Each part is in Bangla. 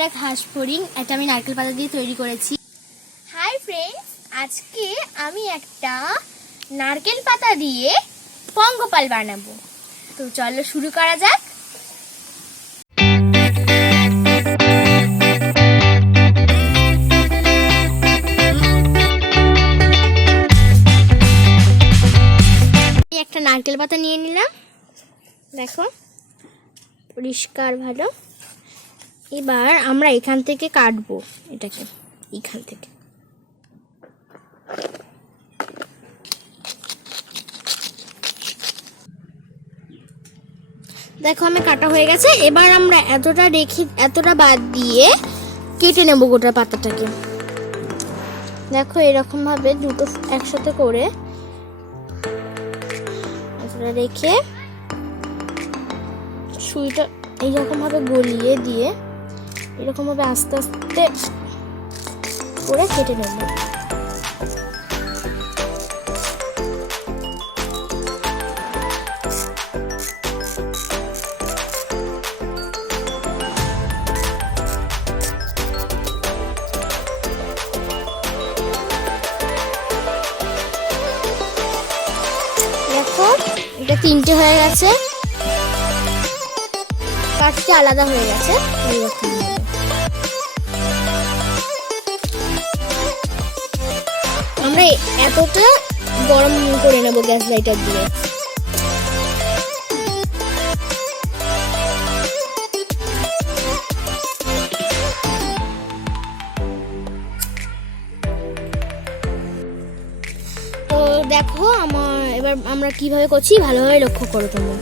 এটা ঘাসফড়িং, এটা আমি নারকেল পাতা দিয়ে তৈরি করেছি। হাই ফ্রেন্ডস, আজকে আমি একটা নারকেল পাতা দিয়ে পঙ্গপাল বানাবো। তো চলো শুরু করা যাক। একটা নারকেল পাতা নিয়ে নিলাম, দেখো পরিষ্কার ভালো। এবার আমরা এখান থেকে কাটবো, এটাকে এখান থেকে। দেখো আমি কাটা হয়ে গেছে। এবার আমরা এতটা বাদ দিয়ে কেটে নেব গোটা পাতাটাকে। দেখো এরকম ভাবে দুটো একসাথে করে রেখে সুইটা এইরকম ভাবে গলিয়ে দিয়ে এরকম ভাবে আস্তে আস্তে করে কেটে নেব। দেখো এটা তিনটে হয়ে গেছে, পাঁচটা আলাদা হয়ে গেছে। আমরা এতটা গরম করে নেব গ্যাস লাইটার দিয়ে। তো দেখো এবার আমরা কিভাবে করছি ভালোভাবে লক্ষ্য করো তোমরা।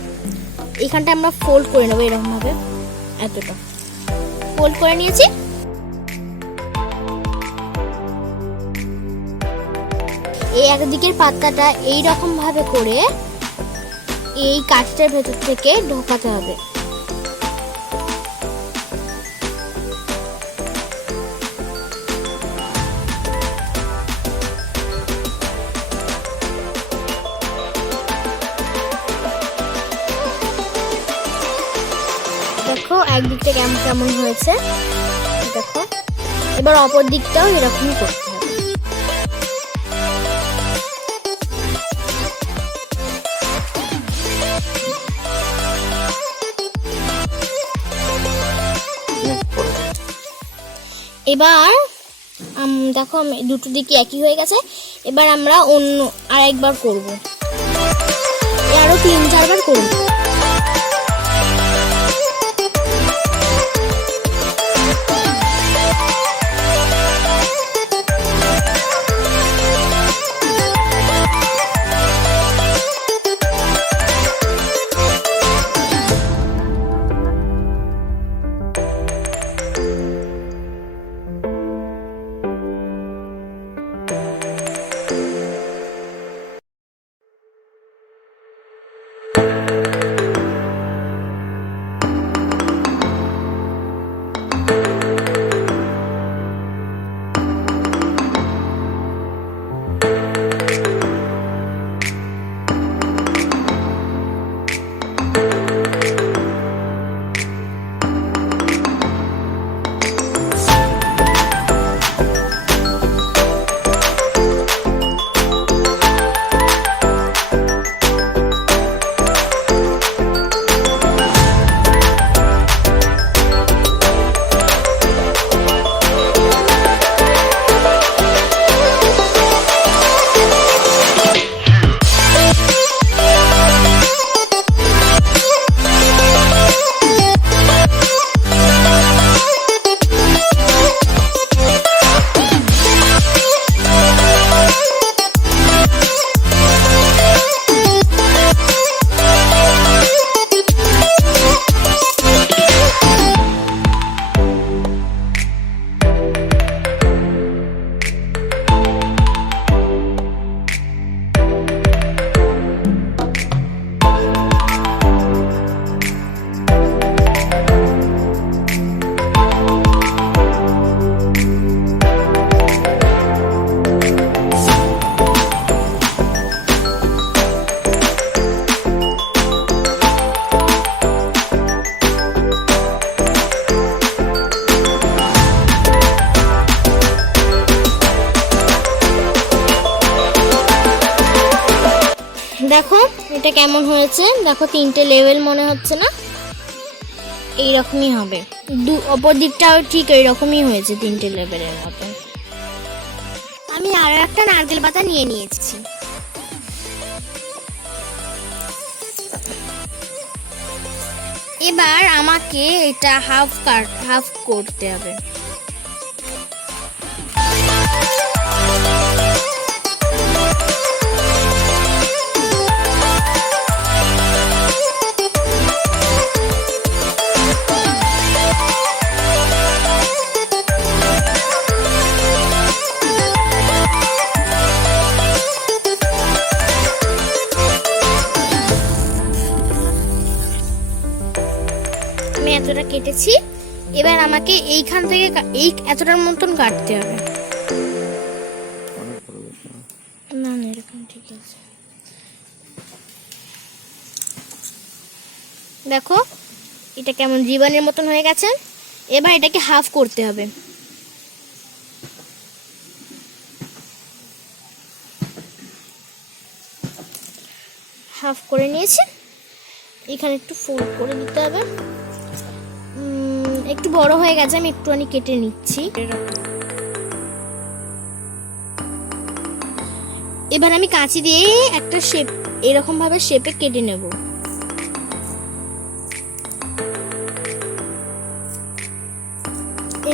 এখানটা আমরা ফোল্ড করে নেবো এরকম ভাবে, এতটা ফোল্ড করে নিয়েছি। এই একদিকের পাতাটা এইরকম ভাবে করে এই কাঠটার ভেতর থেকে ঢোকাতে হবে। দেখো একদিকটা কেমন কেমন হয়েছে, দেখো এবার অপর দিকটাও এরকমই করতে হবে। এবার দেখো দুটো দিকে একই হয়ে গেছে। এবার আমরা অন্য আরেকবার করব, আরো 3-4 বার করব। দেখো এটা কেমন হয়েছে, দেখো 3টে লেভেল মনে হচ্ছে না, এইরকমই হবে। অপর দিকটাও ঠিক এইরকমই হয়েছে, 3টে লেভেলের মতো। আমি আরো একটা নারকেল পাতা নিয়ে নিয়েছি। এবার আমাকে এটা হাফ করতে হবে। এতটা কেটেছি, এবার আমাকে এইখান থেকে এতটার মতন কাটতে হবে। না না এরকম ঠিক আছে। দেখো এটা কেমন রিবনের মতন হয়ে গেছে। এবার এটাকে হাফ করতে হবে। হাফ করে নিয়েছি, এখানে একটু ফোল্ড করে দিতে হবে। একটু বড় হয়ে গেছে, আমি একটুখানি কেটে নিচ্ছি। এবার আমি কাঁচি দিয়ে একটা শেপ এরকম ভাবে শেপে কেটে নেব।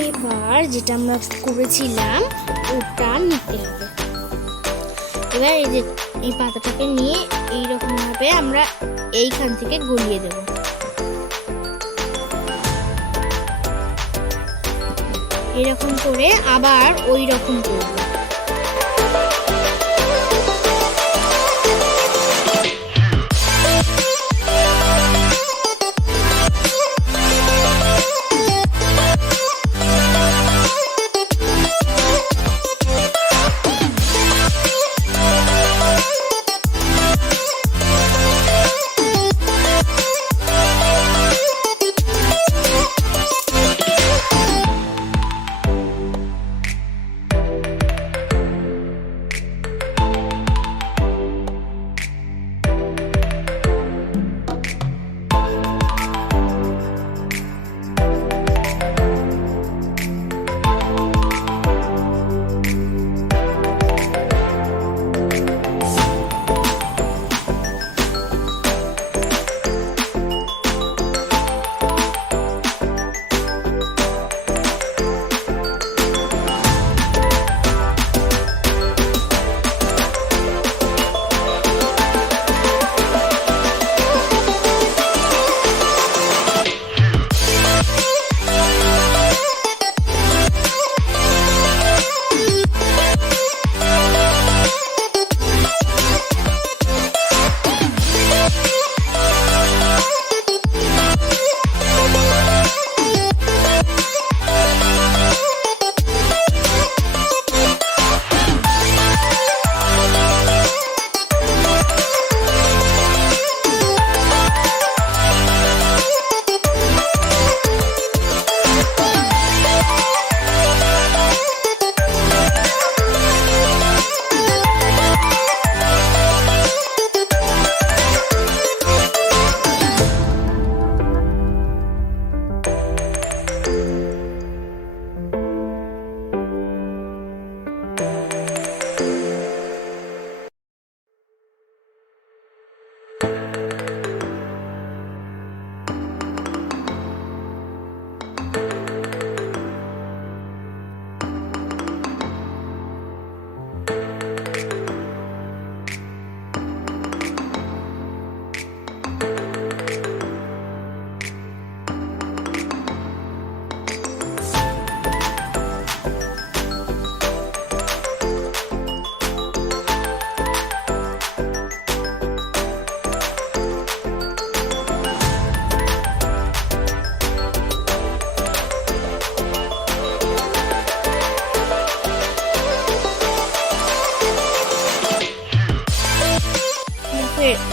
এবার যেটা আমরা করেছিলাম ওটা নিতে হবে। এবার এই পাতাটাকে নিয়ে এইরকম ভাবে আমরা এইখান থেকে গলিয়ে দেব। এরকম করে আবার ওই রকম করব।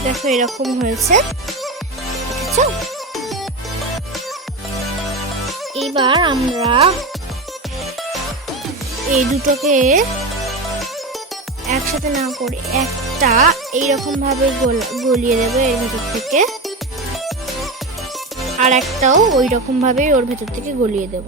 দেখো এরকম হয়েছে, বুঝছো? এবার আমরা এই দুটোকে একসাথে না করে একটা এইরকম ভাবে গলিয়ে দেবো এর ভেতর থেকে, আর একটাও ওই রকম ভাবে ওর ভেতর থেকে গলিয়ে দেব।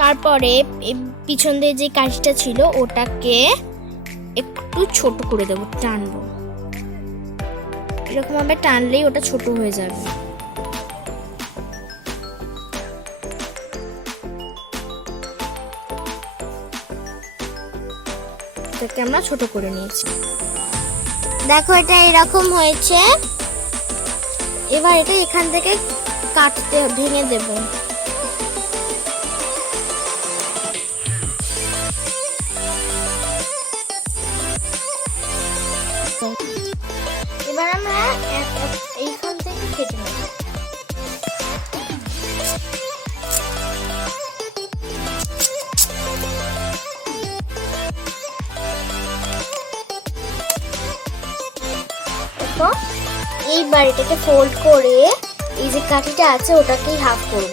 তারপরে পিছন দিয়ে যে কাঠিটা ছিল ওটাকে একটু ছোট করে দেবো, টানবো। এরকম ভাবে টানলেই ওটা ছোট হয়ে যাবে। এটাকে আমরা ছোট করে নিয়েছি। দেখো এটা এরকম হয়েছে। এবার এটা এখান থেকে কাটতে ভেঙে দেব। এবার আমরা এইখান থেকে কেটে নেব। এইবার এটাকে ফোল্ড করে এই যে কাঠিটা আছে ওটাকেই হাফ করব।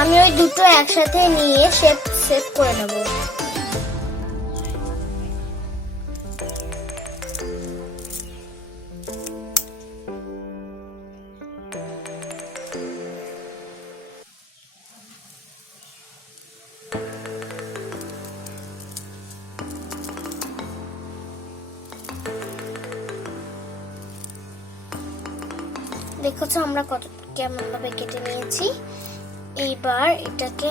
আমি ওই দুটো একসাথে নিয়ে শেপ করে নেব। দেখছো আমরা কেমন ভাবে কেটে নিয়েছি। এইবার এটাকে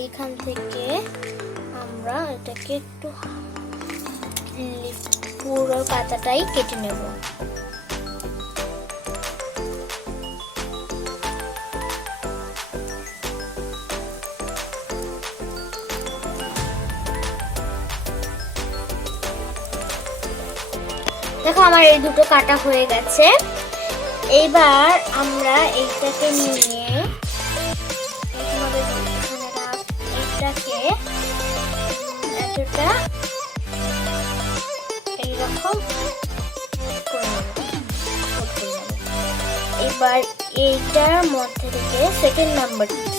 এইখান থেকে আমরা এটাকে একটু পুরো পাতাটাই কেটে নেব। দেখো আমার এই দুটো কাটা হয়ে গেছে। এইবার আমরা এইটাকে নিয়ে এটাকে এতটা এইরকম করে নেব। এবার এইটার মধ্যে থেকে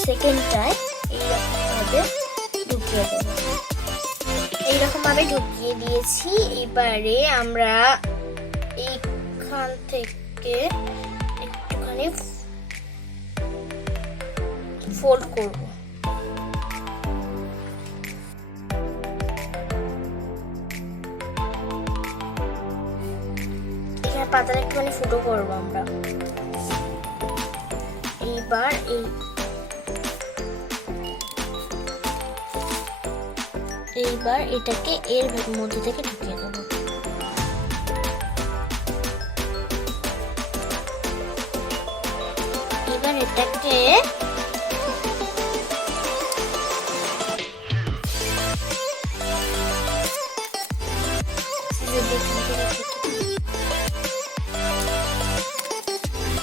সেকেন্ডটায় এইরকম ভাবে ঢুকিয়ে দেব। এইরকম ভাবে ঢুকিয়ে দিয়েছি। এবারে আমরা এইখান থেকে একটুখানি ফোল্ড করব। এখানে পাতাটা একটুখানি ফুটো করবো আমরা। এইবার এটাকে এর মধ্যে থেকে ঢুকিয়ে দেবো। এবার এটাকে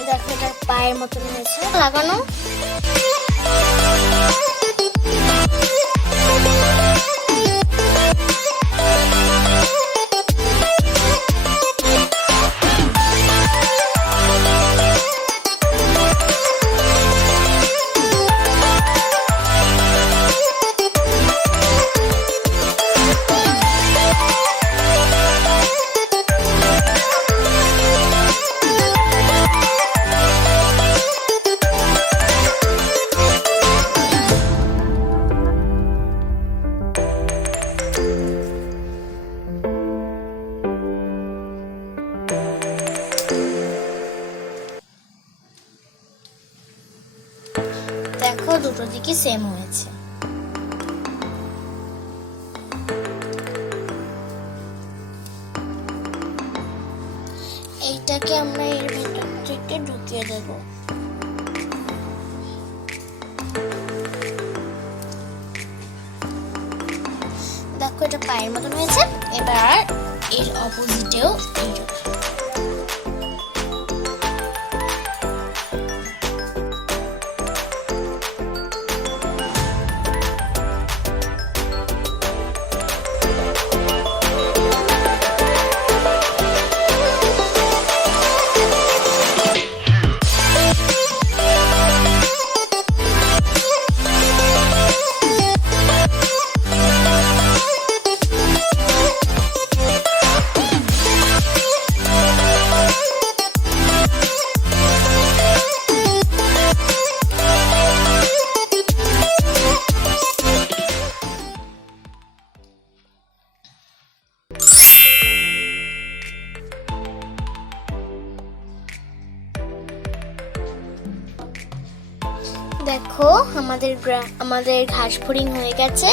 দেখো এটা পায়ের মতন হয়েছে লাগানো। দেখো দুটো দিকে সেম হয়েছে। এইটাকে আমরা এর ভিতর থেকে ঢুকিয়ে দেব। দেখো এটা পায়ের মতন হয়েছে। এবার এর অপোজিটেও দেখো আমাদের ঘাস ফড়িং হয়ে গেছে।